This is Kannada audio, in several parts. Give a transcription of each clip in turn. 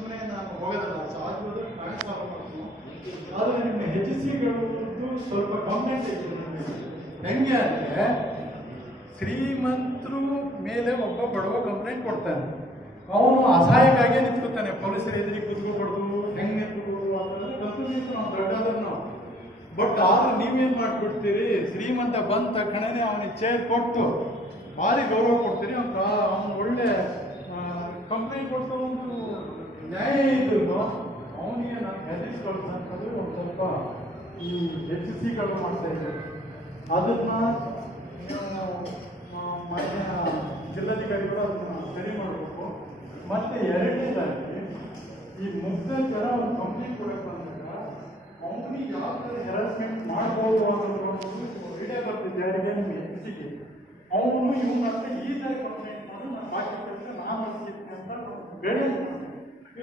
ಸುಮ್ಮನೆ ನಾನು ಸಾಧ್ಬೋದು ನಾಳೆ ಸಾಲ ಮಾಡ್ತೀನಿ. ಆದರೆ ನಿಮ್ಮ ಹೆಚ್ಚಿಸಿ ಸಿಗಳು ಸ್ವಲ್ಪ ನನಗೆ ಹೆಂಗೆ ಅಂದರೆ ಶ್ರೀಮಂತರು ಮೇಲೆ ಒಬ್ಬ ಬಡವ ಕಂಪ್ಲೇಂಟ್ ಕೊಡ್ತಾನೆ. ಅವನು ಅಸಹಾಯಕ್ಕಾಗಿ ನಿಂತ್ಕೊತಾನೆ. ಪೊಲೀಸರು ಎದುರಿಗೆ ಕೂತ್ಕೊಬಾರ್ದು, ಹೆಂಗೆ ನಿಂತ್ಕೊಬಾರ್ದು ಅಂತಂದ್ರೆ ಗೊತ್ತು ನಿಂತು ನಾವು ದೊಡ್ಡಾದ್ರೆ ಬಟ್ ಆದ್ರೆ ನೀವೇನು ಮಾಡ್ಬಿಡ್ತೀರಿ ಶ್ರೀಮಂತ ಬಂದ ತಕ್ಷಣನೇ ಅವನಿಗೆ ಚೇರ್ ಕೊಟ್ಟು, ಭಾರಿ ಗೌರವ ಕೊಡ್ತೀರಿ. ಅವ್ನು ಅವ್ನು ಒಳ್ಳೆ ಕಂಪ್ಲೇಂಟ್ ಕೊಟ್ಟು ಒಂದು ನ್ಯಾಯ ಇದ್ರು ಅವನಿಗೆ ನಾನು ಕಳ್ಸಂತಂದ್ರೆ ಒಂದು ಸ್ವಲ್ಪ ಈ ಎಚ್ ಸಿಗಳು ಮಾಡ್ತಾ ಇದ್ದಾರೆ ಅದನ್ನ ಮಾನ್ಯ ಜಿಲ್ಲಾಧಿಕಾರಿಗಳು ಅದನ್ನ ಸರಿ ಮಾಡಬೇಕು ಮತ್ತೆ ಎರಡನೇದಾಗಿ ಈ ಮುಗ್ಧ ಥರ ಒಂದು ಕಂಪ್ಲೇಂಟ್ ಕೊಡಕ್ಕೆ ಬಂದಾಗ ಅವನಿಗೆ ಯಾವ ಥರ ಹೆರಾಸ್ಮೆಂಟ್ ಮಾಡ್ಬೋದು ಅನ್ನೋದು ಐಡಿಯಾ ಬರ್ತಿದೆ ಯಾರಿಗೆ ನಿಮಗೆ ಹೆಚ್ಚಿಗೆ ಅವನು ಇವನ ಈ ಥರ ಕಂಪ್ಲೇಂಟ್ ಮಾಡು ನಾನು ಬಾಕಿ ಕೆಲಸ ನಾನು ಅಂತ ಬೇಡ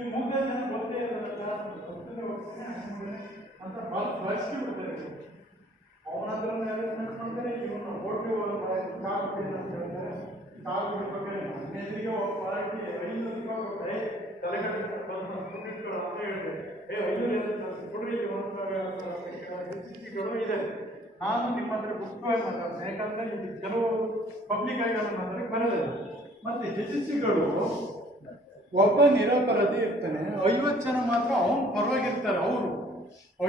ಇವ್ನು ಮುಂದೆ ಜನ ಗೊತ್ತೇ ಇರೋದಲ್ಲ ಗೊತ್ತೇ ಹೋಗ್ತೀನಿ ಹಂಗೆ ಅಂತ ಭಾಳ ಬಳಸಿ ಬಿಡ್ತಾರೆ ಅವನ ಹತ್ರ ಮಾಡ್ತಾರೆ ಇವನು ಹೋಗಿ ಕಾಲು ಬಿಡಿ ಅಂತ ಹೇಳ್ತಾರೆ ಕಾಲು ಬಿಡ್ಬೇಕಾದ್ರೆ ಹದಿನೈದರಿಗೆ ಐದು ಪಾರ್ಟಿ ರೂಪಾಯಿ ಕೊಟ್ಟರೆ ತಲೆಗಡೆ ಸ್ಟೂಡೆಂಟ್ಗಳು ಅಂತ ಹೇಳ್ತಾರೆ ಏ ಐನೂರು ಕೊಡ್ರಿ ಇಲ್ಲಿ ಒಂದು ಸ್ಥಿತಿಗಳು ಇದೆ ನಾನು ನಿಮ್ಮ ಹತ್ರ ಗುಪ್ತವಾಗಿ ಮಾತಾಡ್ತೇನೆ ಯಾಕಂದ್ರೆ ಇದು ಕೆಲವು ಪಬ್ಲಿಕ್ ಆಗಿ ಮಾತಾಡಿ ಬರೋದಿಲ್ಲ ಮತ್ತೆ ಜಜಿಸಿಗಳು ಒಬ್ಬ ನಿರಪರಾಧಿ ಇರ್ತಾನೆ, ಐವತ್ತು ಜನ ಮಾತ್ರ ಅವನು ಪರವಾಗಿರ್ತಾರೆ ಅವರು.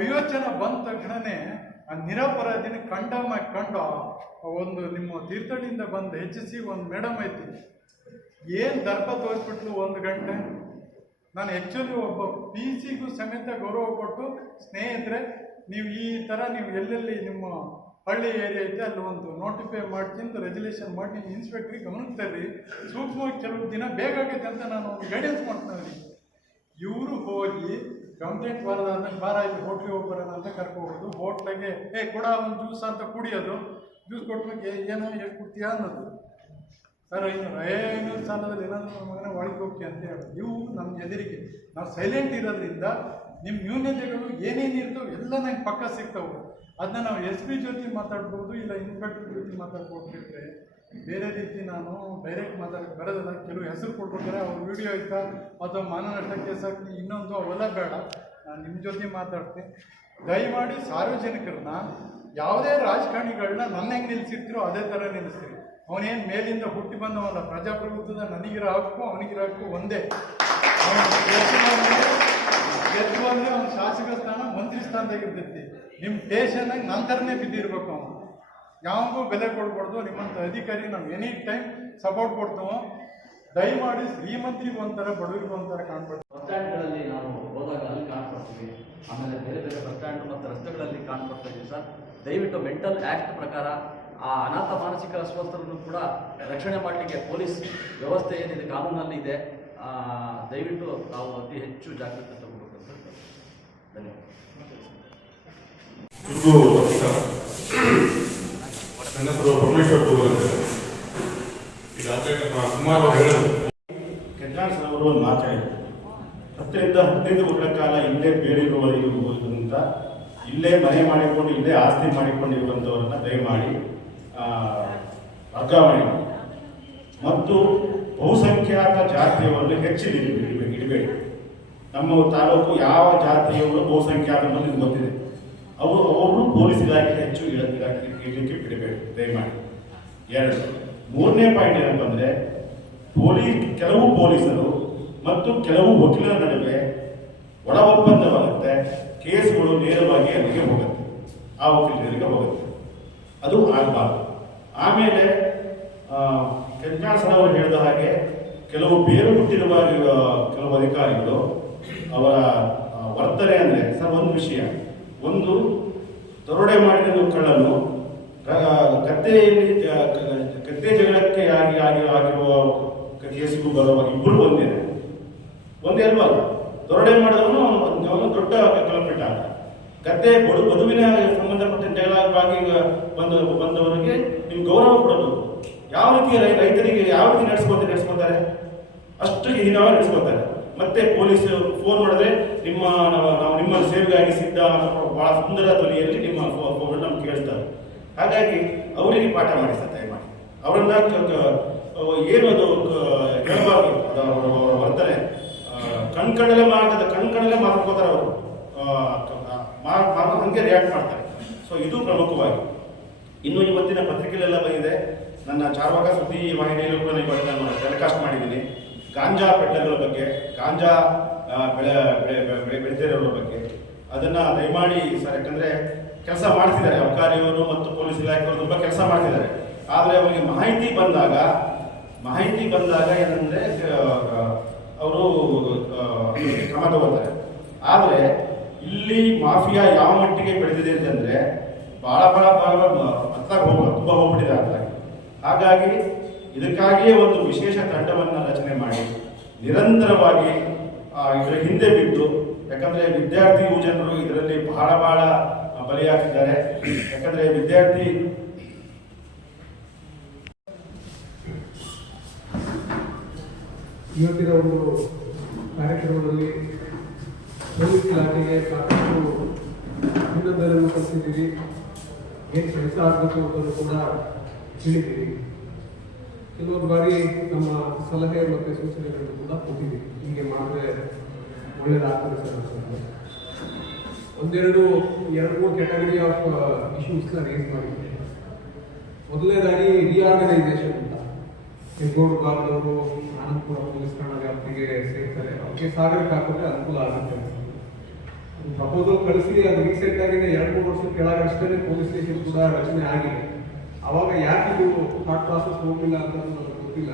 ಐವತ್ತು ಜನ ಬಂದ ತಕ್ಷಣನೇ ಆ ನಿರಪರಾಧಿನ ಕಂಡ ಕಂಡು ಒಂದು ನಿಮ್ಮ ತೀರ್ಥಹಳ್ಳಿಯಿಂದ ಬಂದ ಸಿ ಒಂದು ಮೇಡಮ್ ಐತಿ ಏನು ದರ್ಪ ತೋರಿಸ್ಬಿಟ್ಲು ಒಂದು ಗಂಟೆ? ನಾನು ಆ್ಯಕ್ಚುಲಿ ಒಬ್ಬ ಪಿ ಸಿಗೂ ಸಮೇತ ಗೌರವ ಕೊಟ್ಟು, ಸ್ನೇಹಿತರೆ, ನೀವು ಈ ಥರ ನೀವು ಎಲ್ಲೆಲ್ಲಿ ನಿಮ್ಮ ಹಳ್ಳಿ ಏರಿಯಾ ಐತೆ ಅಲ್ಲಿ ಒಂದು ನೋಟಿಫೈ ಮಾಡ್ತೀನಿ ರೆಜುಲೇಷನ್ ಮಾಡಿ ನೀವು ಇನ್ಸ್ಪೆಕ್ಟ್ರಿಗೆ ಗಮನಕ್ಕೆ ತರ್ರಿ, ಸೂಕ್ಷ್ಮವಾಗಿ ಕೆಲವು ದಿನ ಬೇಗ ಆಗೈತೆ ಅಂತ ನಾನು ಒಂದು ಗೈಡೆನ್ಸ್ ಮಾಡ್ತೀನಿ ಇವರು ಹೋಗಿ ಕಂಪ್ಲೇಂಟ್ ಬರೋದಾದ್ಮೇಲೆ ಬಾರ ಇಲ್ಲಿ ಹೋಟ್ಲಿಗೆ ಹೋಗಿ ಅಂತ ಕರ್ಕೋಬೋದು. ಹೋಟ್ಲಿಗೆ ಏ, ಕೊಡ ಒಂದು ಜ್ಯೂಸ್ ಅಂತ ಕುಡಿಯೋದು ಜ್ಯೂಸ್ ಕೊಟ್ಮೇಲೆ ಏನೋ ಎಷ್ಟು ಕೊಡ್ತೀಯಾ ಅನ್ನೋದು. ಸರ್, ಐನೂರು. ಐನೂರು ಸಾಲದಲ್ಲಿ ಏನಾದರೂ ನಮ್ಮ ಮಗನ ಒಳಗೆ ಹೋಗ್ತೀಯ ಅಂತ ಹೇಳೋದು ಇವು ನಮ್ಮ ಎದುರಿಗೆ ನಾವು ಸೈಲೆಂಟ್ ಇರೋದ್ರಿಂದ ನಿಮ್ಮ ನ್ಯೂನತೆಗಳು ಏನೇನು ಇರ್ತವೆ ಎಲ್ಲ ನಂಗೆ ಪಕ್ಕ ಸಿಗ್ತವೆ. ಅದನ್ನ ನಾವು ಎಸ್ ಪಿ ಜೊತೆ ಮಾತಾಡ್ಬೋದು ಇಲ್ಲ ಇನ್ಸ್ಪೆಕ್ಟರ್ ಜೊತೆ ಮಾತಾಡ್ಬೋದು ಬಿಟ್ಟರೆ ಬೇರೆ ರೀತಿ ನಾನು ಡೈರೆಕ್ಟ್ ಮಾತಾಡಕ್ಕೆ ಬರೋದಲ್ಲ. ಕೆಲವು ಹೆಸರು ಕೊಟ್ಬಿಟ್ರೆ ಅವ್ರ ವಿಡಿಯೋ ಆಯ್ತಾ ಅಥವಾ ಮಾನನಷ್ಟ ಕೇಸ್ ಇನ್ನೊಂದು ಅವೆಲ್ಲ ಬೇಡ. ನಾನು ನಿಮ್ಮ ಜೊತೆ ಮಾತಾಡ್ತೀನಿ. ದಯಮಾಡಿ ಸಾರ್ವಜನಿಕರನ್ನ ಯಾವುದೇ ರಾಜಕಾರಣಿಗಳನ್ನ ನನ್ನ ಹೆಂಗೆ ನಿಲ್ಲಿಸಿರ್ತೀರೋ ಅದೇ ಥರ ನಿಲ್ಲಿಸ್ತೀರಿ ಅವನೇನು ಮೇಲಿಂದ ಹುಟ್ಟಿ ಬಂದವಲ್ಲ ಪ್ರಜಾಪ್ರಭುತ್ವದ ನನಗಿರೋ ಹಕ್ಕು, ಅವನಿಗಿರೋ ಹಕ್ಕು ಒಂದೇ. ಗೆದ್ದು ಅಂದರೆ ಗೆದ್ದು ಶಾಸಕ ಸ್ಥಾನ ಮಂತ್ರಿ ಸ್ಥಾನದಾಗ ಇರ್ತೈತಿ. ನಿಮ್ಮ ಸ್ಟೇಷನ್ನಾಗ ನಂತರನೇ ಬಿದ್ದಿರ್ಬೇಕು ಅವನು. ಯಾವಾಗೂ ಬೆಲೆ ಕೊಡ್ಬಾರ್ದು ನಿಮ್ಮಂಥ ಅಧಿಕಾರಿ ನಾವು ಎನಿ ಟೈಮ್ ಸಪೋರ್ಟ್ ಕೊಡ್ತೇವೆ. ದಯಮಾಡಿ ಶ್ರೀಮಂತರಿಗೆ ಒಂಥರ, ಬಡವರಿಗೆ ಒಂಥರ ಕಾಣ್ಬಾರ್ದು. ಬಸ್ ಸ್ಟ್ಯಾಂಡ್ಗಳಲ್ಲಿ ನಾವು ಹೋದಾಗ ಅಲ್ಲಿ ಕಾಣ್ಕೊಡ್ತೀವಿ ಆಮೇಲೆ ಬೇರೆ ಬೇರೆ ಬಸ್ ಸ್ಟ್ಯಾಂಡ್ ಮತ್ತು ರಸ್ತೆಗಳಲ್ಲಿ ಕಾಣ್ಕೊಡ್ತಾ ಇದ್ದೀವಿ ಸರ್. ದಯವಿಟ್ಟು ಮೆಂಟಲ್ ಆ್ಯಕ್ಟ್ ಪ್ರಕಾರ ಆ ಅನಾಥ ಮಾನಸಿಕ ಅಸ್ವಸ್ಥರನ್ನು ಕೂಡ ರಕ್ಷಣೆ ಮಾಡಲಿಕ್ಕೆ ಪೊಲೀಸ್ ವ್ಯವಸ್ಥೆ ಏನಿದೆ, ಕಾನೂನಲ್ಲಿ ಇದೆ. ದಯವಿಟ್ಟು ತಾವು ಅತಿ ಹೆಚ್ಚು ಜಾಗೃತೆ ಇದು ನಮಸ್ಕಾರ ನನ್ನ ಹೆಸರು ಪರಮೇಶ್ವರ್ ಟೂರ್ ಅಂತ ಅವರು ಹೇಳಿದ್ರು. ಕೆಂಚಾಣ್ ಸರ್ ಅವರು ಒಂದು ಮಾತಾಡಿದರು ಹತ್ತರಿಂದ ಹದಿನೈದು ವರ್ಷಗಳ ಕಾಲ ಇಲ್ಲೇ ಬೇಡಿರುವುದರಿಂದ ಇಲ್ಲೇ ಮನೆ ಮಾಡಿಕೊಂಡು, ಇಲ್ಲೇ ಆಸ್ತಿ ಮಾಡಿಕೊಂಡಿರುವಂಥವ್ರನ್ನ ದಯಮಾಡಿ ವರ್ಗಾವಣೆ ಮಾಡಿ. ಮತ್ತು ಬಹುಸಂಖ್ಯಾತ ಜಾತಿಯವರನ್ನು ಹೆಚ್ಚಿನ ಇಡಬೇಡಿ ನಮ್ಮ ತಾಲೂಕು ಯಾವ ಜಾತಿಯವರು ಬಹುಸಂಖ್ಯಾತ ಗೊತ್ತಿದೆ ಅವರು ಅವರು ಪೊಲೀಸ್ ಇಲಾಖೆ ಹೆಚ್ಚು ಇಲಾಖೆ ಬಿಡಬೇಡಿ ದಯಮಾಡಿ. ಎರಡು. ಮೂರನೇ ಪಾಯಿಂಟ್ ಏನಪ್ಪ ಅಂದರೆ ಪೊಲೀಸ್ ಕೆಲವು ಪೊಲೀಸರು ಮತ್ತು ಕೆಲವು ವಕೀಲರ ನಡುವೆ ಒಳ ಒಪ್ಪಂದವಾಗುತ್ತೆ ಕೇಸ್ಗಳು ನೇರವಾಗಿ ಅಲ್ಲಿಗೆ ಹೋಗುತ್ತೆ. ಆ ವಕೀಲರಿಗೆ ಹೋಗುತ್ತೆ. ಅದು ಆಗಬಾರ್ದು. ಆಮೇಲೆ ಕೆಂಚಾಣ ಸರ್ ಹೇಳಿದ ಹಾಗೆ ಕೆಲವು ಬೇರು ಹುಟ್ಟಿರುವ ಕೆಲವು ಅಧಿಕಾರಿಗಳು ಅವರ ವರ್ತನೆ ಅಂದರೆ ಸರ್, ಒಂದು ವಿಷಯ. ಒಂದು ದರೋಡೆ ಮಾಡಿದ ಕಳ್ಳನು ಗದ್ದೆಯಲ್ಲಿ ಗದ್ದೆ ಜಗಳಕ್ಕೆ ಆಗಿ ಆಗಿ, ಆಗಿರುವ ಕೇಸಿಗೂ ಬರುವ ಇಬ್ಬರು ಒಂದೇ. ಒಂದೇ ಅಲ್ವಾ? ದರೋಡೆ ಮಾಡಿದವನು ಅವನು ದೊಡ್ಡ ಕಲ್ಪಿಟ್ಟ ಗದ್ದೆ ಬಡು, ಬದುವಿನ ಸಂಬಂಧಪಟ್ಟ ಜಗಳವಾಗಿ ಬಂದ ಬಂದವರಿಗೆ ನಿಮ್ಗೆ ಗೌರವ ಕೊಡೋದು. ಯಾವ ರೀತಿ ರೈತರಿಗೆ ಯಾವ ರೀತಿ ನಡೆಸ್ಕೊಂತ, ನಡೆಸ್ಕೊತಾರೆ? ಅಷ್ಟು ಹೀನವಾಗಿ ನಡೆಸ್ಕೊತಾರೆ. ಮತ್ತೆ ಪೊಲೀಸ್ ಫೋನ್ ಮಾಡಿದ್ರೆ ನಿಮ್ಮ ನಾವು ನಾವು ನಿಮ್ಮ ಸೇವೆಗಾಗಿ ಸಿದ್ಧ ಬಹಳ ಸುಂದರ ಧ್ವನಿಯಲ್ಲಿ ನಿಮ್ಮ ಫೋನ್ ನಮ್ಗೆ ಕೇಳಿಸ್ತಾರೆ ಹಾಗಾಗಿ ಅವರಿಗೆ ಪಾಠ ಮಾಡಿ. ಸರ್ ದಯಮಾಡಿ ಅವರನ್ನ ಏನು ಅದು ಹೇಳಬಾರ್ದು ಅವರ ಬರ್ತಾರೆ ಕಣ್ಕಣಲೆ ಮಾರ್ಗದ, ಕಣ್ಕಣಲೆ ಮಾರ್ಕೋತಾರೆ ಅವರು ಹಂಗೆ ರಿಯಾಕ್ಟ್ ಮಾಡ್ತಾರೆ. ಸೊ ಇದು ಪ್ರಮುಖವಾಗಿ. ಇನ್ನು ಇವತ್ತಿನ ಪತ್ರಿಕೆಲೆಲ್ಲ ಬಂದಿದೆ. ನನ್ನ ಚಾರ್ವಾಕ ಸುದ್ದಿ ವಾಹಿನಿಯಲ್ಲೂ ಕೂಡ ನಾನು ಟೆಲಿಕಾಸ್ಟ್ ಮಾಡಿದ್ದೀನಿ. ಗಾಂಜಾ ಪೆಟ್ಟಗಳ ಬಗ್ಗೆ, ಗಾಂಜಾ ಬೆಳೆ ಬೆಳೆ ಬೆಳೆ ಬೆಳೆದಿರೋರ ಬಗ್ಗೆ ಅದನ್ನ ದಯಮಾಡಿ ಸರ್, ಯಾಕಂದ್ರೆ ಕೆಲಸ ಮಾಡ್ತಿದ್ದಾರೆ ಅಬಕಾರಿಯವರು ಮತ್ತು ಪೊಲೀಸ್ ಇಲಾಖೆಯವರು ತುಂಬ ಕೆಲಸ ಮಾಡ್ತಿದ್ದಾರೆ. ಆದರೆ ಅವರಿಗೆ ಮಾಹಿತಿ ಬಂದಾಗ ಮಾಹಿತಿ ಬಂದಾಗ ಏನಂದ್ರೆ ಅವರು ಕ್ರಮ ತಗೋತಾರೆ ಆದರೆ ಇಲ್ಲಿ ಮಾಫಿಯಾ ಯಾವ ಮಟ್ಟಿಗೆ ಬೆಳೆದಿದೆ ಅಂತಂದರೆ ಬಹಳ ಬಹಳ ಬಹಳ ಹತ್ತಾಗ ತುಂಬ ಹೋಗ್ಬಿಟ್ಟಿದೆ ಅಂತ ಹಾಗಾಗಿ ಇದಕ್ಕಾಗಿಯೇ ಒಂದು ವಿಶೇಷ ತಂಡವನ್ನು ರಚನೆ ಮಾಡಿ ನಿರಂತರವಾಗಿ ಇದರ ಹಿಂದೆ ಬಿದ್ದು ಯಾಕಂದ್ರೆ ವಿದ್ಯಾರ್ಥಿ ಯುವಜನರು ಇದರಲ್ಲಿ ಬಹಳ ಬಹಳ ಬಲಿಯಾಗಿದ್ದಾರೆ ಯಾಕಂದ್ರೆ ವಿದ್ಯಾರ್ಥಿ ಇವತ್ತಿನ ಒಂದು ಕಾರ್ಯಕ್ರಮದಲ್ಲಿ ಪೊಲೀಸ್ ಇಲಾಖೆಗೆ ಸಾಕಷ್ಟು ಅಭಿನಂದನೆಯನ್ನು ಕಲಿಸಿದ್ದೀರಿ ಏನು ಕೆಲಸ ಆಗಬೇಕು ಅಂತ ಕೂಡ ತಿಳಿದಿರಿ ಕೆಲವೊಂದು ಬಾರಿ ನಮ್ಮ ಸಲಹೆ ಮತ್ತು ಸೂಚನೆಗಳನ್ನು ಕೂಡ ಕೊಟ್ಟಿದ್ದೀವಿ. ಹೀಗೆ ಮಾಡಿದ್ರೆ ಒಳ್ಳೆಯದಾಗ್ತದೆ ಸರ್. ಒಂದೆರಡು, ಎರಡು, ಮೂರು ಕ್ಯಾಟಗರಿ ಆಫ್ ಇಶ್ಯೂಸ್ನ ರೇಸ್ ಮಾಡಿದ್ದೆ ಮೊದಲನೇದಾಗಿ ರಿಆರ್ಗನೈಸೇಷನ್ ಅಂತ. ಹೆಗ್ಗೋಡು ಭಾಗದವರು ಆನಂದಪುರ ಪೊಲೀಸ್ ಠಾಣಾ ವ್ಯಾಪ್ತಿಗೆ ಸೇರ್ತಾರೆ. ಅವ್ರಿಗೆ ಸಾಗರಕ್ಕೆ ಹಾಕಿದ್ರೆ ಅನುಕೂಲ ಆಗುತ್ತೆ ಪ್ರಪೋಸಲ್ ಕಳಿಸಿ, ಅದು ರೀಸೆಂಟ್ ಆಗಿದೆ ಎರಡು, ಮೂರು ವರ್ಷ ಕೆಳಗಷ್ಟೇ ಪೊಲೀಸ್ ಸ್ಟೇಷನ್ ಕೂಡ ರಚನೆ ಆಗಿದೆ. ಅವಾಗ ಯಾಕೆ ನೀವು ಥಾಟ್ ಪ್ರಾಸೆಸ್ ಹೋಗಿಲ್ಲ ಅಂತ ನನಗೆ ಗೊತ್ತಿಲ್ಲ.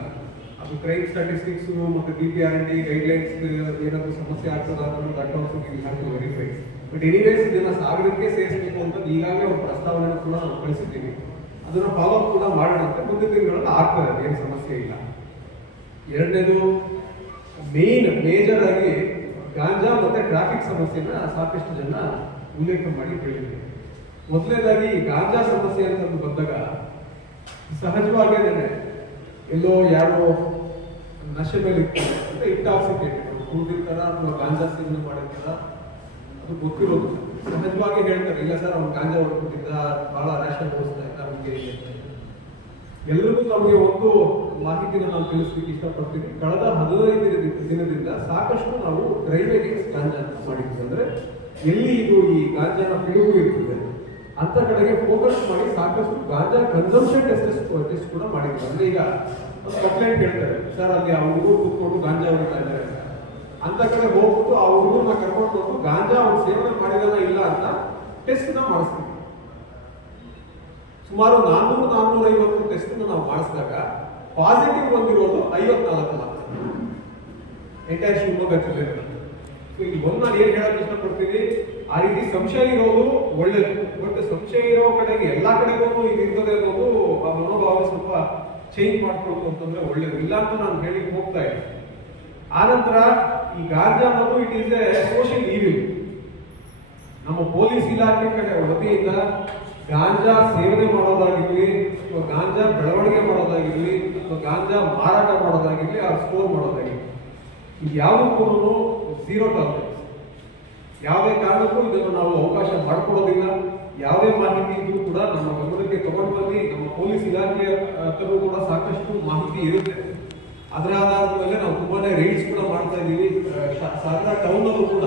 ಅದು ಕ್ರೈಮ್ ಸ್ಟಾಟಿಸ್ಟಿಕ್ಸ್ ಮತ್ತು D P R T guidelines ಏನಾದರೂ ಸಮಸ್ಯೆ ಆಗ್ತದ ಅನ್ನೋದು that also we have to verify but anyways ಇದನ್ನು ಸಾಗರಕ್ಕೆ ಸೇರಿಸಬೇಕು ಅಂತ ಈಗಾಗಲೇ ಒಂದು ಪ್ರಸ್ತಾವನೆ ಕೂಡ ನಾವು ಕಳಿಸಿದ್ದೀವಿ. ಅದನ್ನು ಫಾಲೋ ಕೂಡ ಮಾಡೋಣ ಅಂತ ಮುಂದಿನ ದಿನಗಳಲ್ಲಿ ಆಗ್ತದೆ ಏನು ಸಮಸ್ಯೆ ಇಲ್ಲ. ಎರಡನೇದು ಮೇನ್ ಮೇಜರ್ ಆಗಿ ಗಾಂಜಾ ಮತ್ತು ಟ್ರಾಫಿಕ್ ಸಮಸ್ಯೆನ ಸಾಕಷ್ಟು ಜನ ಉಲ್ಲೇಖ ಮಾಡಿ ಹೇಳಿದ್ರು ಮೊದಲನೇದಾಗಿ ಗಾಂಜಾ ಸಮಸ್ಯೆ ಅಂತ ಬಂದಾಗ ಸಹಜವಾಗೇನೆ ಎಲ್ಲೋ ಯಾರೋ ನಶೆ ಮೇಲೆ ಇರ್ತಾರೆ ಇಂಟಾಕ್ಸಿಕೇಟೆಡ್ ಕುಡಿದಿರ್ತಾರ ಅಥವಾ ಗಾಂಜಾ ಸೇವನೆ ಮಾಡಿರ್ತಾರ? ಅದು ಗೊತ್ತಿರೋದು. ಸಹಜವಾಗಿ ಹೇಳ್ತಾರೆ, ಇಲ್ಲ ಸರ್ ಅವ್ನು ಗಾಂಜಾ ಹೊಡ್ಕೊಟ್ಟಿದ್ದ ಬಹಳ ರ್ಯಾಷನ್ ಓಡಿಸ್ತಾ ಇದ್ದ ಅವ್ನಿಗೆ ಎಲ್ಲರಿಗೂ ನಮಗೆ ಒಂದು ಮಾಹಿತಿನ ನಾವು ತಿಳಿಸ್ಲಿಕ್ಕೆ ಇಷ್ಟಪಡ್ತೀನಿ. ಕಳೆದ ಹದಿನೈದು ದಿನದಿಂದ ಸಾಕಷ್ಟು ನಾವು ಡ್ರೈವ್ ಅಗೇನ್ಸ್ಟ್ ಗಾಂಜಾ ಮಾಡಿದ್ವಿ. ಅಂದ್ರೆ ಎಲ್ಲಿ ಇದು ಈ ಗಾಂಜಾನ ಪಿಡುಗು ಇರ್ತದೆ? ಅಂತ ಕಡೆಗೆ ಫೋಕಸ್ ಮಾಡಿ ಸಾಕಷ್ಟು ಗಾಂಜಾ ಕನ್ಸಂಪ್ಷನ್ ಟೆಸ್ಟ್ ಟೆಸ್ಟ್ ಕೂಡ ಮಾಡಿದ್ದಾರೆ ಅಂದ್ರೆ ಈಗ ಕಂಪ್ಲೇಂಟ್ ಹೇಳ್ತಾರೆ. ಸರ್ ಅಲ್ಲಿ ಆ ಹುಡುಗರು ಕೂತ್ಕೊಂಡು ಗಾಂಜಾ ಹೊಡಿತಾ ಇದ್ದಾರೆ ಅಂತ. ಅಂತ ಕಡೆ ಹೋಗ್ಬಿಟ್ಟು ಆ ಹುಡುಗರನ್ನ ಕರ್ಕೊಂಡು ಹೋಗ್ಬಿಟ್ಟು ಗಾಂಜಾ ಅವ್ರು ಸೇವನೆ ಮಾಡಿದಾನ ಇಲ್ಲ ಅಂತ ಟೆಸ್ಟ್ನ ಮಾಡಿಸ್ತೀವಿ ಸುಮಾರು ನಾನ್ನೂರು ನಾನ್ನೂರ ಐವತ್ತು ಟೆಸ್ಟ್ ನಾವು ಮಾಡಿಸಿದಾಗ ಪಾಸಿಟಿವ್ ಬಂದಿರೋದು ಐವತ್ನಾಲ್ಕು ಮಾತ್ರ. ಎಂಟೈರ್ ಶಿವಮೊಗ್ಗ ಜಿಲ್ಲೆಯಲ್ಲಿ ಇಲ್ಲಿ ಒಂದು ನಾನು ಏನ್ ಹೇಳಕ್ ಇಷ್ಟಪಡ್ತೀನಿ? ಆ ರೀತಿ ಸಂಶಯ ಇರೋದು ಒಳ್ಳೇದು. ಬಟ್ ಸಂಶಯ ಇರೋ ಕಡೆಗೆ ಎಲ್ಲಾ ಕಡೆಗೂ ಇದು ಇರ್ತದೆ ಅನ್ನೋದು ಆ ಮನೋಭಾವ ಸ್ವಲ್ಪ ಚೇಂಜ್ ಮಾಡ್ಕೊಳ್ತು ಅಂತಂದ್ರೆ ಒಳ್ಳೇದು. ಇಲ್ಲ ಅಂತ ನಾನು ಹೇಳಿ ಹೋಗ್ತಾ ಇದ್ದೀನಿ ಆನಂತರ ಈ ಗಾಂಜಾ ಅನ್ನೋದು it is a social evil ನಮ್ಮ ಪೊಲೀಸ್ ಇಲಾಖೆ ಕಡೆ ವತಿಯಿಂದ ಗಾಂಜಾ ಸೇವನೆ ಮಾಡೋದಾಗಿರ್ಲಿ, ಅಥವಾ ಗಾಂಜಾ ಬೆಳವಣಿಗೆ ಮಾಡೋದಾಗಿರ್ಲಿ, ಅಥವಾ ಗಾಂಜಾ ಮಾರಾಟ ಮಾಡೋದಾಗಿರ್ಲಿ, ಆ ಸ್ಟೋರ್ ಮಾಡೋದಾಗಿರ್ಲಿ. ಯಾವುದಕ್ಕೂ ಝೀರೋ ಟಾಲರೆನ್ಸ್ ಯಾವುದೇ ಕಾರಣಕ್ಕೂ ಇದನ್ನು ನಾವು ಅವಕಾಶ ಮಾಡಿಕೊಡೋದಿಲ್ಲ. ಯಾವುದೇ ಮಾಹಿತಿ ಇದ್ರೂ ಕೂಡ ನಮ್ಮ ಗಮನಕ್ಕೆ ತಗೊಂಡು ಬಂದು ನಮ್ಮ ಪೊಲೀಸ್ ಇಲಾಖೆಯ ಹತ್ರನೂ ಕೂಡ ಸಾಕಷ್ಟು ಮಾಹಿತಿ ಇರುತ್ತೆ. ಅದರ ಆಧಾರದ ಮೇಲೆ ನಾವು ತುಂಬಾನೇ ರೈಡ್ಸ್ ಕೂಡ ಮಾಡ್ತಾ ಇದ್ದೀವಿ ಸಾಗರ ಟೌನ್ ಅಲ್ಲೂ ಕೂಡ